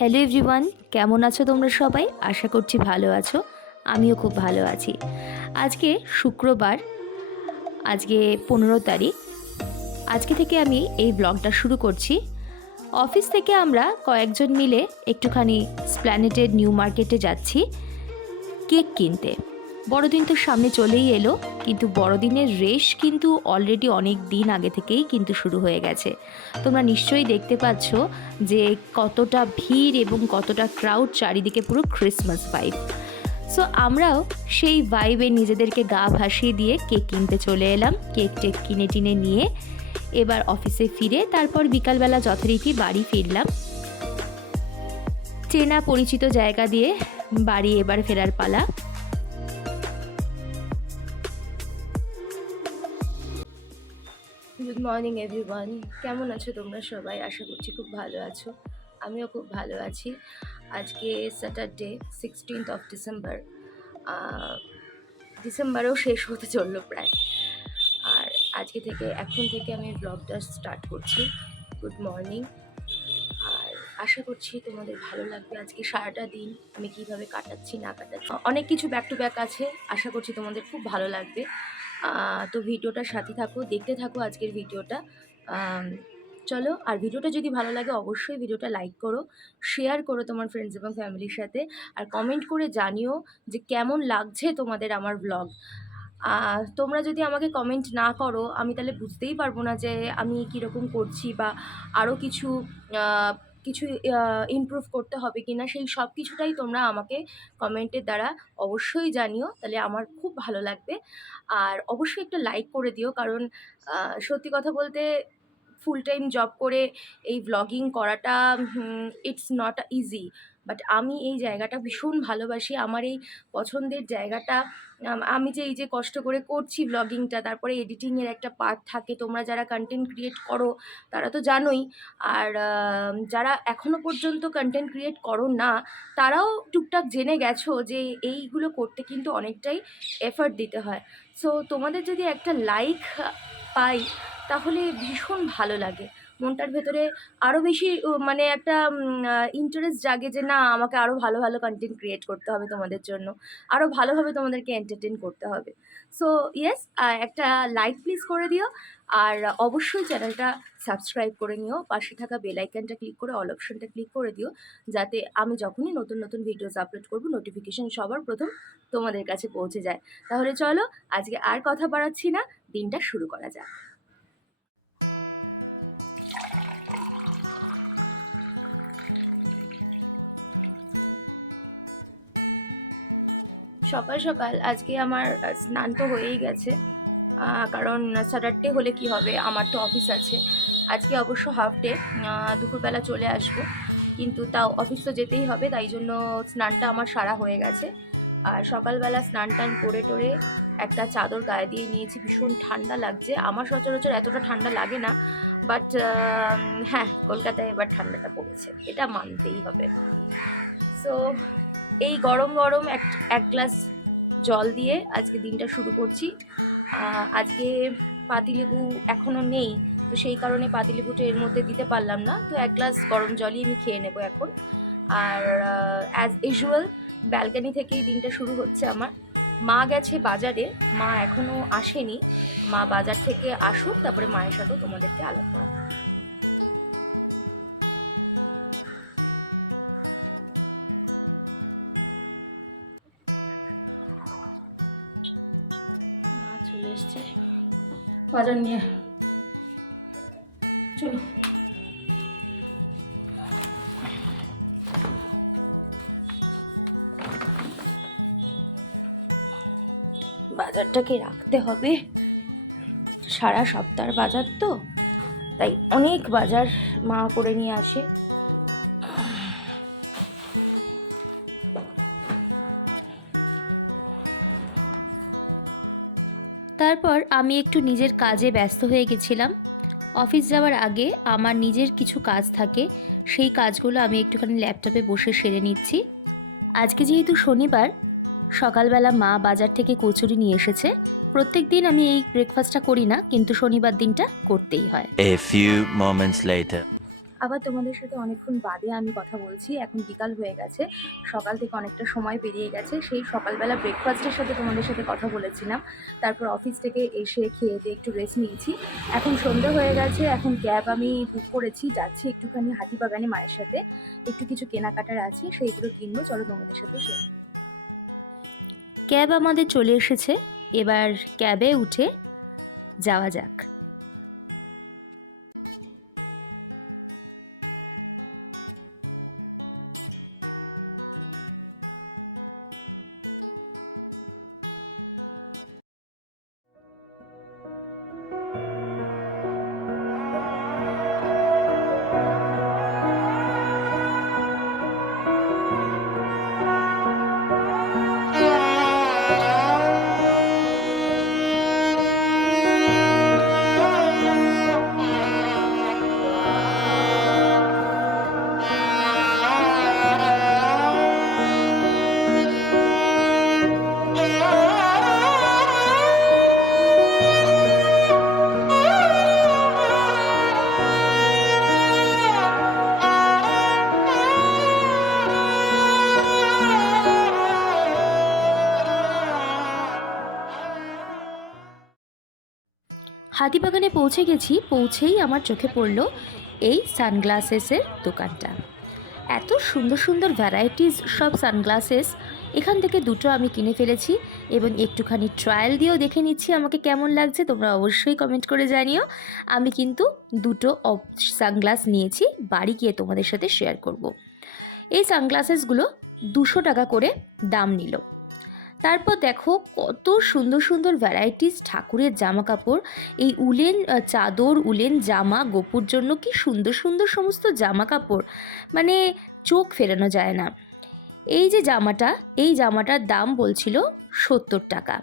Hello everyone, কেমন আছো তোমরা সবাই? আশা করছি ভালো আছো। আমিও খুব ভালো আছি। আজকে শুক্রবার, আজকে পনেরো তারিখ। আজকে থেকে আমি এই ব্লগটা শুরু করছি। অফিস থেকে আমরা কয়েকজন মিলে একটুখানি স্প্ল্যানেটেড নিউ মার্কেটে যাচ্ছি, কেক কিনতে। বড়দিন তো সামনে চলেই এলো, কিন্তু বড়দিনের রেশ কিন্তু অলরেডি অনেক দিন আগে থেকেই কিন্তু শুরু হয়ে গেছে। তোমরা নিশ্চয়ই দেখতে পাচ্ছ যে কতটা ভিড় এবং কতটা ক্রাউড চারিদিকে পুরো ক্রিসমাস ভাইব সো আমরাও সেই ভাইবে নিজেদেরকে গা ভাসিয়ে দিয়ে কেক কিনতে চলে এলাম কেক টেক কিনে টিনে নিয়ে এবার অফিসে ফিরে তারপর বিকালবেলা যথারীতি বাড়ি ফিরলাম। চেনা পরিচিত জায়গা দিয়ে বাড়ি এবার ফেরার পালা। Morning, everyone. কেমন আছো তোমরা সবাই? আশা করছি খুব ভালো আছো। আমিও খুব ভালো আছি। আজকে স্যাটারডে সিক্সটিন্থ অফ ডিসেম্বর ডিসেম্বরেও শেষ হতে চলল প্রায়। আর আজকে থেকে, এখন থেকে আমি ব্লগটা স্টার্ট করছি। গুড মর্নিং আর আশা করছি তোমাদের ভালো লাগবে আজকে সারাটা দিন। আমি কীভাবে কাটাচ্ছি, না কাটাচ্ছি। অনেক কিছু ব্যাক টু ব্যাক আছে। আশা করছি তোমাদের খুব ভালো লাগবে। তো ভিডিওটার সাথে থাকো, দেখতে থাকো আজকের ভিডিওটা। চলো, আর ভিডিওটা যদি ভালো লাগে অবশ্যই ভিডিওটা লাইক করো, শেয়ার করো তোমার ফ্রেন্ডস এবং ফ্যামিলির সাথে, আর কমেন্ট করে জানিও যে কেমন লাগছে তোমাদের আমার ব্লগ তোমরা যদি আমাকে কমেন্ট না করো, আমি তাহলে বুঝতেই পারব না যে আমি কীরকম করছি বা আরও কিছু কিছু ইমপ্রুভ করতে হবে কি না সেই সব কিছুটাই তোমরা আমাকে কমেন্টের দ্বারা অবশ্যই জানিও, তাহলে আমার খুব ভালো লাগবে। আর অবশ্যই একটা লাইক করে দিও, কারণ সত্যি কথা বলতে ফুল টাইম জব করে এই ব্লগিং করাটা ইটস নট ইজি বাট আমি এই জায়গাটা ভীষণ ভালোবাসি। আমার এই পছন্দের জায়গাটা আম, যে এই যে কষ্ট করে করছি ব্লগিংটা তারপরে এডিটিংয়ের একটা পার্ট থাকে তোমরা যারা কন্টেন্ট ক্রিয়েট করো তারা তো জানোই। আর যারা এখনও পর্যন্ত কন্টেন্ট ক্রিয়েট করো না তারাও টুকটাক জেনে গেছো যে এইগুলো করতে কিন্তু অনেকটাই এফর্ট দিতে হয়। সো তোমাদের যদি একটা লাইক পাই তাহলে ভীষণ ভালো লাগে। মনটার ভেতরে আরও বেশি মানে একটা ইন্টারেস্ট জাগে যে না, আমাকে আরও ভালো ভালো কন্টেন্ট ক্রিয়েট করতে হবে তোমাদের জন্য। আরও ভালোভাবে তোমাদেরকে এন্টারটেন করতে হবে। সো ইয়েস একটা লাইক প্লিজ করে দিও। আর অবশ্যই চ্যানেলটা সাবস্ক্রাইব করে নিও। পাশে থাকা বেল আইকনটা ক্লিক করে অল অপশনটা ক্লিক করে দিও। যাতে আমি যখনই নতুন নতুন ভিডিওস আপলোড করব নোটিফিকেশন সবার প্রথম তোমাদের কাছে পৌঁছে যায়। তাহলে চলো, আজকে আর কথা বাড়াচ্ছি না। দিনটা শুরু করা যাক। সকাল সকাল আজকে আমার স্নান তো হয়েই গেছে। কারণ স্যাটারডে হলে কি হবে? আমার তো অফিস আছে। আজকে অবশ্য হাফ ডে দুপুরবেলা চলে আসব। কিন্তু তাও অফিস তো যেতেই হবে, তাই জন্য স্নানটা আমার সারা হয়ে গেছে। আর সকালবেলা স্নান টান করে টোরে একটা চাদর গায়ে দিয়ে নিয়েছি, ভীষণ ঠান্ডা লাগছে। আমার সচরাচর এতটা ঠান্ডা লাগে না, বাট হ্যাঁ কলকাতায় এবার ঠান্ডাটা পড়েছে এটা মানতেই হবে। সো এই গরম গরম এক এক গ্লাস জল দিয়ে আজকে দিনটা শুরু করছি। আজকে পাতিলেবু এখনও নেই, তো সেই কারণে পাতিলেবুটা এর মধ্যে দিতে পারলাম না। তো এক গ্লাস গরম জলই আমি খেয়ে নেব এখন। আর অ্যাজ ইউজুয়াল ব্যালকানি থেকেই দিনটা শুরু হচ্ছে আমার। মা গেছে বাজারে, মা এখনও আসেনি। মা বাজার থেকে আসুক, তারপরে মায়ের সাথেও তোমাদেরকে আলাপ করা বাজার নিয়ে। চলো। বাজারটাকে রাখতে হবে। সারা সপ্তাহের বাজার তো। তাই অনেক বাজার মা করে নিয়ে আসে। তারপর আমি একটু নিজের কাজে ব্যস্ত হয়ে গেছিলাম। অফিস যাওয়ার আগে আমার নিজের কিছু কাজ থাকে, সেই কাজগুলো আমি একটুখানি ল্যাপটপে বসে সেরে নিচ্ছি। আজকে যেহেতু শনিবার, সকালবেলা মা বাজার থেকে কচুরি নিয়ে এসেছে। প্রত্যেক দিন আমি এই ব্রেকফাস্টটা করি না, কিন্তু শনিবার দিনটা করতেই হয়. আবার তোমাদের সাথে অনেকক্ষণ বাদে আমি কথা বলছি, এখন বিকাল হয়ে গেছে, সকাল থেকে অনেকটা সময় পেরিয়ে গেছে, সেই সকালবেলা ব্রেকফাস্টের সাথে তোমাদের সাথে কথা বলেছিলাম, তারপর অফিস থেকে এসে খেয়ে দিয়ে একটু রেস্ট নিয়েছি, এখন সন্ধ্যা হয়ে গেছে, এখন ক্যাব আমি বুক করেছি, যাচ্ছি একটুখানি হাতিবাগানে মায়ের সাথে, একটু কিছু কেনাকাটার আছে, সেইগুলো কিনবো, চলো তোমাদের সাথে শেয়ার ক্যাব আমাদের চলে এসেছে, এবার ক্যাবে উঠে যাওয়া যাক। হাতিবাগানে পৌঁছে গেছি, পৌঁছেই আমার চোখে পড়ল এই সানগ্লাসেসের দোকানটা। এত সুন্দর সুন্দর ভ্যারাইটিস সব সানগ্লাসেস। এখান থেকে দুটো আমি কিনে ফেলেছি এবং একটুখানি ট্রায়াল দিয়েও দেখে নিচ্ছি আমাকে কেমন লাগছে, তোমরা অবশ্যই কমেন্ট করে জানিও। আমি কিন্তু দুটো সানগ্লাস নিয়েছি, বাড়ি গিয়ে তোমাদের সাথে শেয়ার করব। এই সানগ্লাসেসগুলো দুশো টাকা করে দাম নিল। তারপর দেখো কত সুন্দর সুন্দর ভ্যারাইটিস ঠাকুরের জামা কাপড় এই উলেন চাদর, উলেন জামা, গোপুর জন্য কি সুন্দর সুন্দর সমস্ত জামা কাপড় মানে চোখ ফেরানো যায় না। এই যে জামাটা, এই জামাটার দাম বলছিল সত্তর টাকা।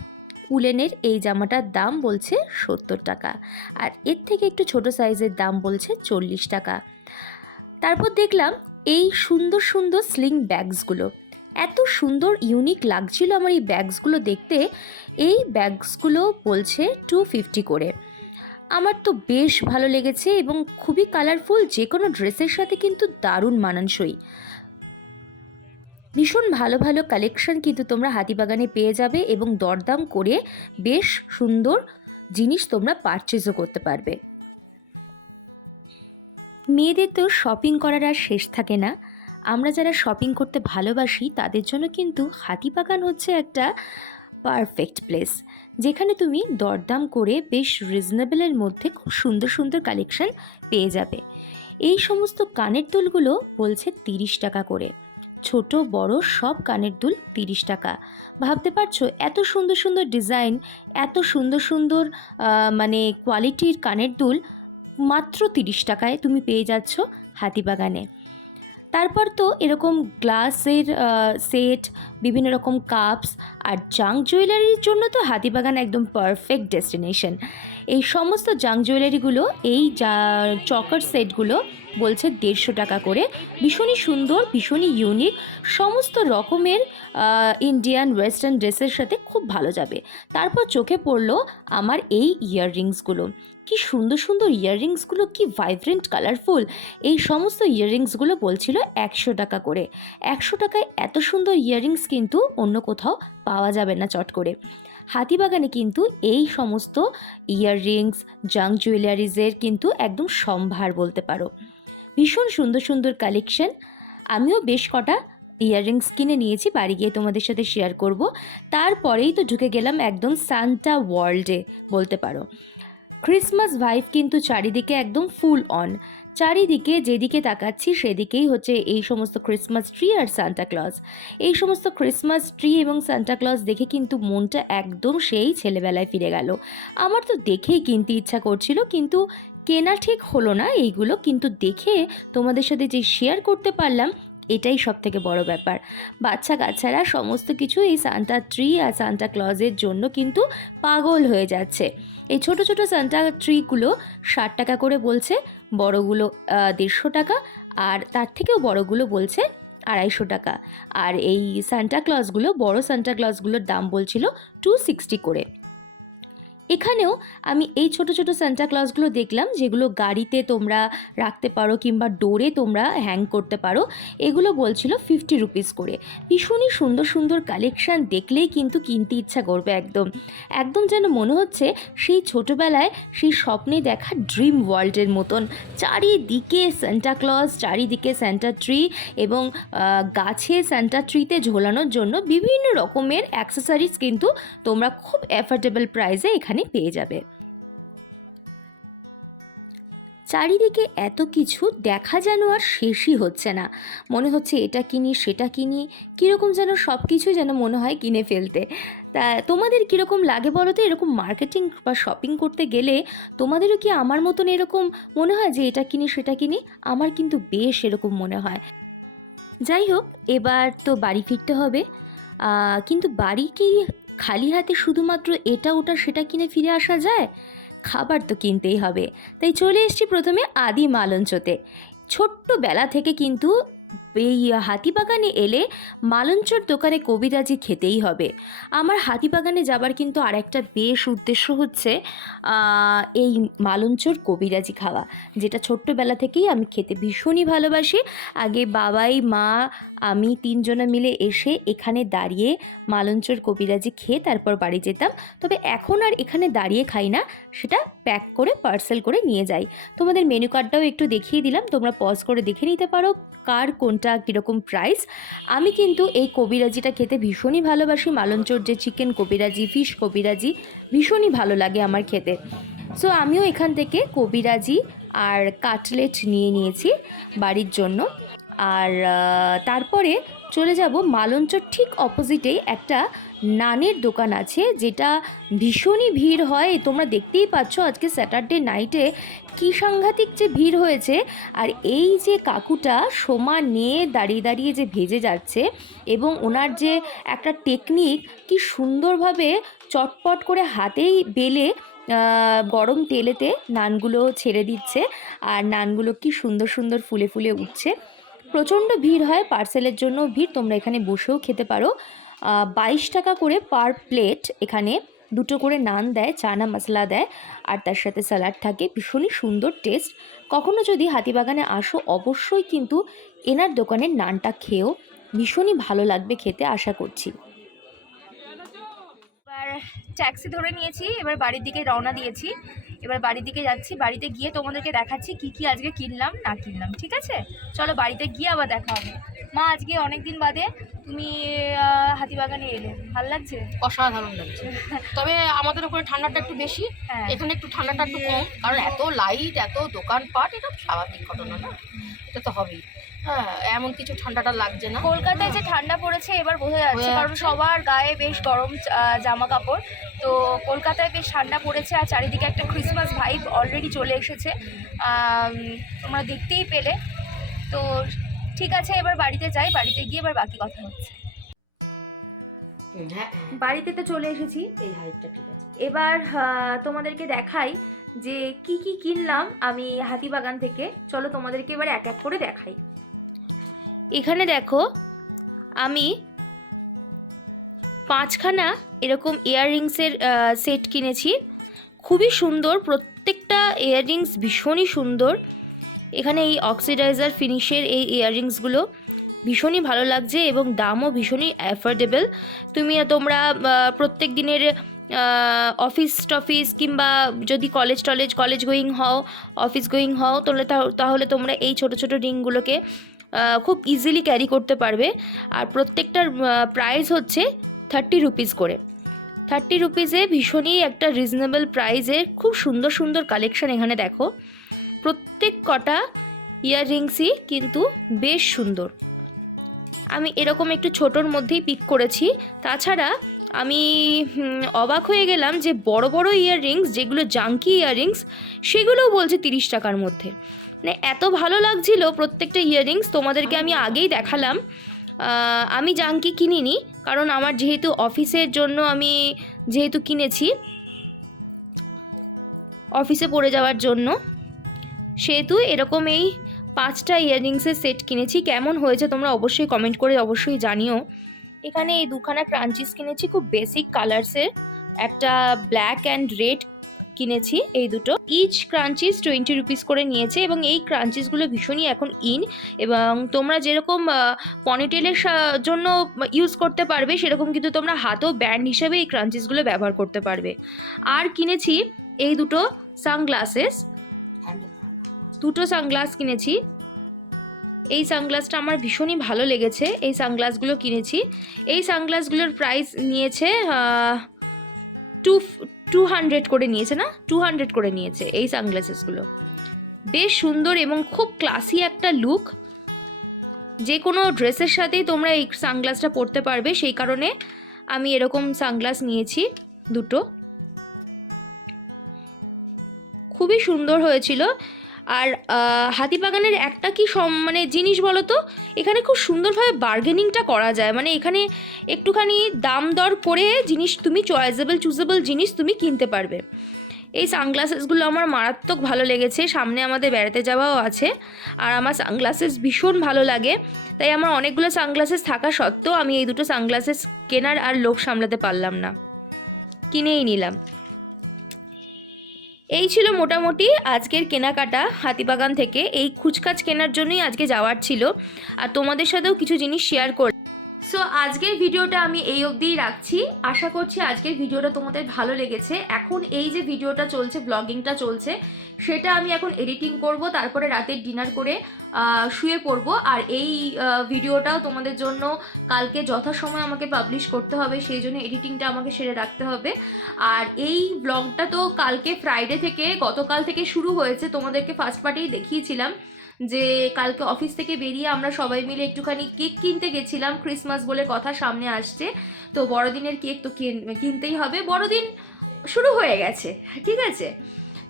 উলেনের এই জামাটার দাম বলছে সত্তর টাকা। আর এর থেকে একটু ছোট সাইজের দাম বলছে চল্লিশ টাকা। তারপর দেখলাম এই সুন্দর সুন্দর স্লিং ব্যাগসগুলো এত সুন্দর ইউনিক লাগছিল আমার এই ব্যাগসগুলো দেখতে। এই ব্যাগসগুলো বলছে টু ফিফটি করে। আমার তো বেশ ভালো লেগেছে এবং খুবই কালারফুল যে কোনো ড্রেসের সাথে কিন্তু দারুণ মানানসই। ভীষণ ভালো ভালো কালেকশন কিন্তু তোমরা হাতিবাগানে পেয়ে যাবে এবং দরদাম করে বেশ সুন্দর জিনিস তোমরা পারচেজও করতে পারবে। মেয়েদের তো শপিং করার আর শেষ থাকে না। আমরা যারা শপিং করতে ভালোবাসি, তাদের জন্য কিন্তু হাতিবাগান হচ্ছে একটা পারফেক্ট প্লেস যেখানে তুমি দরদাম করে বেশ রিজনেবলের মধ্যে খুব সুন্দর সুন্দর কালেকশন পেয়ে যাবে। এই সমস্ত কানের দুলগুলো বলছে তিরিশ টাকা করে। ছোট, বড় সব কানের দুল তিরিশ টাকা। ভাবতে পারছ, এত সুন্দর সুন্দর ডিজাইন এত সুন্দর সুন্দর মানে কোয়ালিটির কানের দুল মাত্র তিরিশ টাকায় তুমি পেয়ে যাচ্ছ হাতিবাগানে তারপর তো এরকম গ্লাসের সেট, বিভিন্ন রকম কাপস আর জাঙ্ক জুয়েলারির জন্য তো হাতিবাগান একদম পারফেক্ট ডেস্টিনেশন এই সমস্ত জাঙ্ক জুয়েলারিগুলো, এই যা, চকার সেটগুলো বলছে দেড়শো টাকা করে। ভীষণই সুন্দর, ভীষণই ইউনিক সমস্ত রকমের ইন্ডিয়ান ওয়েস্টার্ন ড্রেসের সাথে খুব ভালো যাবে। তারপর চোখে পড়ল আমার এই ইয়াররিংসগুলো কি সুন্দর সুন্দর ইয়াররিংসগুলো, কি ভাইব্রেন্ট কালারফুল এই সমস্ত ইয়াররিংসগুলো বলছিল একশো টাকা করে। একশো টাকায় এত সুন্দর ইয়াররিংস কিন্তু অন্য কোথাও পাওয়া যাবে না চট করে। হাতিবাগানে কিন্তু এই সমস্ত ইয়াররিংস জাঙ্ক জুয়েলারিজের কিন্তু একদম সম্ভার বলতে পারো। ভীষণ সুন্দর সুন্দর কালেকশন আমিও বেশ কটা ইয়াররিংস কিনে নিয়েছি, বাড়ি গিয়ে তোমাদের সাথে শেয়ার করব। তারপরেই তো ঢুকে গেলাম একদম সান্টা ওয়ার্ল্ডে বলতে পারো। ক্রিসমাস ভাইভ কিন্তু চারিদিকে একদম ফুল অন চারিদিকে যেদিকে তাকাচ্ছি সেদিকেই হচ্ছে এই সমস্ত ক্রিসমাস ট্রি আর সান্টা ক্লজ এই সমস্ত ক্রিসমাস ট্রি এবং সান্টা ক্লজ দেখে কিন্তু মনটা একদম সেই ছেলেবেলায় ফিরে গেল। আমার তো দেখেই কিনতে ইচ্ছা করছিল, কিন্তু কেনা ঠিক হলো না। এইগুলো কিন্তু দেখে তোমাদের সাথে যে শেয়ার করতে পারলাম এটাই সব থেকে বড় ব্যাপার। বাচ্চা কাচ্চারা সমস্ত কিছু এই সান্টা ট্রি আর সান্টা ক্লজের জন্য কিন্তু পাগল হয়ে যাচ্ছে। এই ছোট ছোট সান্টা ট্রিগুলো ষাট টাকা করে বলছে, বড়গুলো দেড়শো টাকা, আর তার থেকেও বড়গুলো বলছে আড়াইশো টাকা। আর এই সান্টা ক্লজগুলো বড় সান্টা ক্লজগুলোর দাম বলছিল টু সিক্সটি করে। এখানেও আমি এই ছোট ছোট সান্টা ক্লজগুলো দেখলাম, যেগুলো গাড়িতে তোমরা রাখতে পারো কিংবা ডোরে তোমরা হ্যাং করতে পারো, এগুলো বলছিল ফিফটি রুপিস করে। ভীষণই সুন্দর সুন্দর কালেকশান দেখলেই কিন্তু কিনতে ইচ্ছা করবে একদম। একদম যেন মনে হচ্ছে সেই ছোটোবেলায় সেই স্বপ্নে দেখা ড্রিম ওয়ার্ল্ডের মতন। চারিদিকে সান্টা ক্লজ চারিদিকে স্যান্টা ট্রি এবং গাছে স্যান্টা ট্রিতে ঝোলানোর জন্য বিভিন্ন রকমের অ্যাক্সেসরিজ কিন্তু তোমরা খুব অ্যাফোর্ডেবল প্রাইসে এখানে পেয়ে যাবে। চারিদিকে এত কিছু দেখা যেন আর শেষই হচ্ছে না। মনে হচ্ছে এটা কিনি, সেটা কিনি, কীরকম যেন সব কিছু যেন মনে হয় কিনে ফেলতে। তা তোমাদের কীরকম লাগে বলো তো? এরকম মার্কেটিং বা শপিং করতে গেলে তোমাদেরও কি আমার মতন এরকম মনে হয় যে এটা কিনি, সেটা কিনি? আমার কিন্তু বেশ এরকম মনে হয়। যাই হোক, এবার তো বাড়ি ফিরতে হবে। কিন্তু বাড়ি কি খালি হাতে শুধুমাত্র এটা, ওটা, সেটা কিনে ফিরে আসা যায়? খাবার তো কিনতেই হবে। তাই চলে এসছি প্রথমে আদি মালঞ্চতে। ছোট্টবেলা থেকে কিন্তু এই হাতিবাগানে এলে মালঞ্চর দোকানে কবিরাজি খেতেই হবে। আমার হাতিবাগানে যাবার কিন্তু আরেকটা বেশ উদ্দেশ্য হচ্ছে এই মালঞ্চর কবিরাজি খাওয়া। যেটা ছোট্টবেলা থেকেই আমি খেতে ভীষণই ভালোবাসি। আগে বাবাই, মা আমি তিনজনে মিলে এসে এখানে দাঁড়িয়ে মালঞ্চর কবিরাজি খেয়ে তারপর বাড়ি যেতাম। তবে এখন আর এখানে দাঁড়িয়ে খাই না, সেটা প্যাক করে পার্সেল করে নিয়ে যাই। তোমাদের মেনু কার্ডটাও একটু দেখিয়ে দিলাম, তোমরা পজ করে দেখে নিতে পারো কার কোনটা কীরকম প্রাইস আমি কিন্তু এই কবিরাজিটা খেতে ভীষণই ভালোবাসি, মালঞ্চর যে চিকেন কবিরাজি ফিশ কবিরাজি, ভীষণই ভালো লাগে আমার খেতে। সো আমিও এখান থেকে কবিরাজি আর কাটলেট নিয়ে নিয়েছি বাড়ির জন্য। আর তারপরে চলে যাব মালঞ্চর ঠিক অপোজিটেই একটা নানের দোকান আছে, যেটা ভীষণই ভিড় হয়। তোমরা দেখতেই পাচ্ছ আজকে স্যাটারডে নাইটে কী সাংঘাতিক যে ভিড় হয়েছে। আর এই যে কাকুটা সমান নিয়ে দাঁড়িয়ে দাঁড়িয়ে যে ভেজে যাচ্ছে এবং ওনার যে একটা টেকনিক কি সুন্দরভাবে চটপট করে হাতেই বেলে গরম তেলেতে নানগুলো ছেড়ে দিচ্ছে। আর নানগুলো কি সুন্দর সুন্দর ফুলে ফুলে উঠছে। প্রচণ্ড ভিড় হয় পার্সেলের জন্য। ভিড় তোমরা এখানে বসেও খেতে পারো। বাইশ টাকা করে পার প্লেট এখানে দুটো করে নান দেয়, চানা মশলা দেয় আর তার সাথে স্যালাড থাকে। ভীষণই সুন্দর টেস্ট। কখনো যদি হাতিবাগানে আসো অবশ্যই কিন্তু এনার দোকানের নানটা খেয়েও ভীষণই ভালো লাগবে খেতে, আশা করছি। এবার ট্যাক্সি ধরে নিয়েছি, এবার বাড়ির দিকে রওনা দিয়েছি। এবার বাড়ির দিকে যাচ্ছি। বাড়িতে গিয়ে তোমাদেরকে দেখাচ্ছি কি কি আজকে কিনলাম, না কিনলাম, ঠিক আছে? চলো বাড়িতে গিয়ে আবার দেখা হবে। মা, আজকে অনেক দিন বাদে তুমি হাতিবাগানে এলে ভালো লাগছে? অসাধারণ লাগছে। তবে আমাদের ওখানে ঠান্ডাটা একটু বেশি হ্যাঁ। এখানে একটু ঠান্ডাটা একটু কম কারণ এত লাইট এত দোকানপাট এটা স্বাভাবিক ঘটনা না? এটা তো হবেই। হ্যাঁ এমন কিছু ঠান্ডাটা লাগছে না? কলকাতায় যে ঠান্ডা পড়েছে এবার বোঝা যাচ্ছে কারণ সবার গায়ে বেশ গরম জামা কাপড় তো কলকাতায় বেশ ঠান্ডা পড়েছে আর চারিদিকে একটা ক্রিসমাস ভাইব অলরেডি চলে এসেছে। তোমরা দেখতেই পেলে। তো ঠিক আছে এবার বাড়িতে যাই বাড়িতে গিয়ে এবার বাকি কথা হচ্ছে। হ্যাঁ হ্যাঁ, বাড়িতে তো চলে এসেছি। এই হাইটটা ঠিক আছে। এবার তোমাদেরকে দেখাই যে কি কি কিনলাম আমি হাতিবাগান থেকে। চলো তোমাদেরকে এবার এক এক করে দেখাই। এখানে দেখো আমি পাঁচখানা এরকম ইয়াররিংসের সেট কিনেছি। খুবই সুন্দর প্রত্যেকটা ইয়াররিংস ভীষণই সুন্দর। এখানে এই অক্সিডাইজার ফিনিশের এই ইয়াররিংসগুলো ভীষণই ভালো লাগছে এবং দামও ভীষণই অ্যাফোর্ডেবল। তুমি তোমরা প্রত্যেক দিনের অফিস টফিস কিংবা যদি কলেজ টলেজ কলেজ গোয়িং হও অফিস গোয়িং হও তাহলে তাহলে তোমরা এই ছোট ছোট রিংগুলোকে খুব ইজিলি ক্যারি করতে পারবে। আর প্রত্যেকটার প্রাইস হচ্ছে থার্টি রুপিস করে। থার্টি রুপিসে ভীষণই একটা রিজনেবল প্রাইসে খুব সুন্দর সুন্দর কালেকশন এখানে দেখো। প্রত্যেক কটা ইয়াররিংসই কিন্তু বেশ সুন্দর। আমি এরকম একটু ছোটোর মধ্যেই পিক করেছি। তাছাড়া আমি অবাক হয়ে গেলাম যে বড় বড় ইয়াররিংস, যেগুলো জাঙ্কি ইয়াররিংস, সেগুলোও বলছে তিরিশ টাকার মধ্যে। মানে এত ভালো লাগছিল প্রত্যেকটা ইয়াররিংস, তোমাদেরকে আমি আগেই দেখালাম। আমি জাঙ্কি কিনিনি, কারণ আমার যেহেতু অফিসের জন্য আমি যেহেতু কিনেছি, অফিসে পড়ে যাওয়ার জন্য। সেহেতু এরকম এই পাঁচটা ইয়াররিংসের সেট কিনেছি। কেমন হয়েছে তোমরা অবশ্যই কমেন্ট করে অবশ্যই জানিও। এখানে এই দুখানা ক্রাঞ্চিস কিনেছি, খুব বেসিক কালার্সের একটা ব্ল্যাক অ্যান্ড রেড কিনেছি এই দুটো। ইচ ক্রাঞ্চিস টোয়েন্টি রুপিস করে নিয়েছে এবং এই ক্রাঞ্চিসগুলো ভীষণই এখন ইন এবং তোমরা যেরকম পনিটেলের জন্য ইউজ করতে পারবে, সেরকম কিন্তু তোমরা হাতেও ব্যান্ড হিসাবে এই ক্রাঞ্চিসগুলো ব্যবহার করতে পারবে। আর কিনেছি এই দুটো সানগ্লাসেস দুটো সানগ্লাস কিনেছি। এই সানগ্লাসটা আমার ভীষণই ভালো লেগেছে, এই সানগ্লাসগুলো কিনেছি। এই সানগ্লাসগুলোর প্রাইস নিয়েছে টু টু হান্ড্রেড করে নিয়েছে না? টু হান্ড্রেড করে নিয়েছে এই সানগ্লাসেসগুলো বেশ সুন্দর এবং খুব ক্লাসি একটা লুক যে কোনো ড্রেসের সাথেই তোমরা এই সানগ্লাসটা পরতে পারবে, সেই কারণে আমি এরকম সানগ্লাস নিয়েছি দুটো। খুবই সুন্দর হয়েছিল। আর হাতিবাগানের একটা কি মানে জিনিস বলো তো এখানে খুব সুন্দরভাবে বার্গেনিংটা করা যায়। মানে এখানে একটুখানি দাম দর করে জিনিস তুমি চয়েসেবল চুজেবল জিনিস তুমি কিনতে পারবে। এই সানগ্লাসেসগুলো আমার মারাত্মক ভালো লেগেছে। সামনে আমাদের বেড়াতে যাওয়াও আছে। আর আমার সানগ্লাসেস ভীষণ ভালো লাগে। তাই আমার অনেকগুলো সানগ্লাসেস থাকা সত্ত্বেও আমি এই দুটো সানগ্লাসেস কেনার আর লোভ সামলাতে পারলাম না। কিনেই নিলাম। এই ছিল মোটামুটি আজকের কেনাকাটা হাতিবাগান থেকে। এই খুচকাচ কেনার জন্যই আজকে যাওয়ার ছিল। আর তোমাদের সাথেও কিছু জিনিস শেয়ার কর সো আজকের ভিডিওটা আমি এই অবধিই রাখছি। আশা করছি আজকের ভিডিওটা তোমাদের ভালো লেগেছে। এখন এই যে ভিডিওটা চলছে ব্লগিংটা চলছে, সেটা আমি এখন এডিটিং করব, তারপরে রাতের ডিনার করে শুয়ে পড়ব। আর এই ভিডিওটাও তোমাদের জন্য কালকে যথাসময় আমাকে পাবলিশ করতে হবে, সেই জন্য এডিটিংটা আমাকে সেরে রাখতে হবে। আর এই ব্লগটা তো কালকে ফ্রাইডে থেকে, গতকাল থেকে শুরু হয়েছে, তোমাদেরকে ফার্স্ট পার্টেই দেখিয়েছিলাম। যে কালকে অফিস থেকে বেরিয়ে আমরা সবাই মিলে একটুখানি কেক কিনতে গেছিলাম, ক্রিসমাস বলে কথা সামনে আসছে। তো বড়দিনের কেক তো কিন- কিনতেই হবে। বড়দিন শুরু হয়ে গেছে, ঠিক আছে?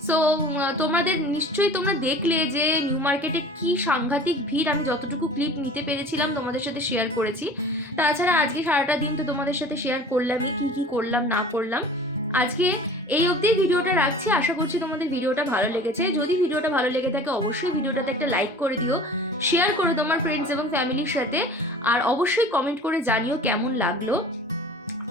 সো তোমাদের নিশ্চয়ই তোমরা দেখলে যে নিউ মার্কেটে কি সাংঘাতিক ভিড়। আমি যতটুকু ক্লিপ নিতে পেরেছিলাম, তোমাদের সাথে শেয়ার করেছি। তাছাড়া আজকে সারাটা দিন তো তোমাদের সাথে শেয়ার করলামই, কি কি করলাম, না করলাম। আজকে এই অবধি ভিডিওটা রাখছি। আশা করছি তোমাদের ভিডিওটা ভালো লেগেছে। যদি ভিডিওটা ভালো লেগে থাকে, অবশ্যই ভিডিওটাতে একটা লাইক করে দিও, শেয়ার করো তোমার ফ্রেন্ডস এবং ফ্যামিলির সাথে। আর অবশ্যই কমেন্ট করে জানিও কেমন লাগল।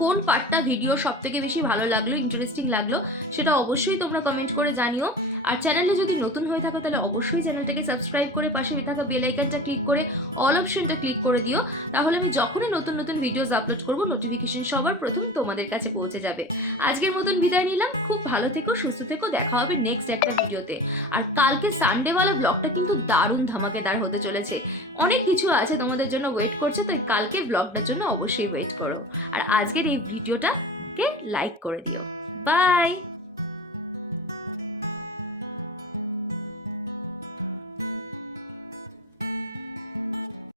কোন পার্টটা ভিডিও সব থেকে বেশি ভালো লাগল ইন্টারেস্টিং লাগল, সেটা অবশ্যই তোমরা কমেন্ট করে জানিও। আর চ্যানেলে যদি নতুন হয়ে থাকো, তাহলে অবশ্যই চ্যানেলটাকে সাবস্ক্রাইব করে পাশে থাকা বেল আইকনটা ক্লিক করে অল অপশনটা ক্লিক করে দিও। তাহলে আমি যখনই নতুন নতুন ভিডিওস আপলোড করব নোটিফিকেশন সবার প্রথম তোমাদের কাছে পৌঁছে যাবে। আজকের মতন বিদায় নিলাম। খুব ভালো থেকো, সুস্থ থেকো, দেখা হবে নেক্সট একটা ভিডিওতে আর কালকে সানডেওয়ালা ব্লগটা কিন্তু দারুণ ধামাকেদার হতে চলেছে। অনেক কিছু আছে তোমাদের জন্য ওয়েট করছে তো কালকের ব্লগটার জন্য অবশ্যই ওয়েট করো। আর আজকের এই ভিডিওটাকে লাইক করে দিও। বাই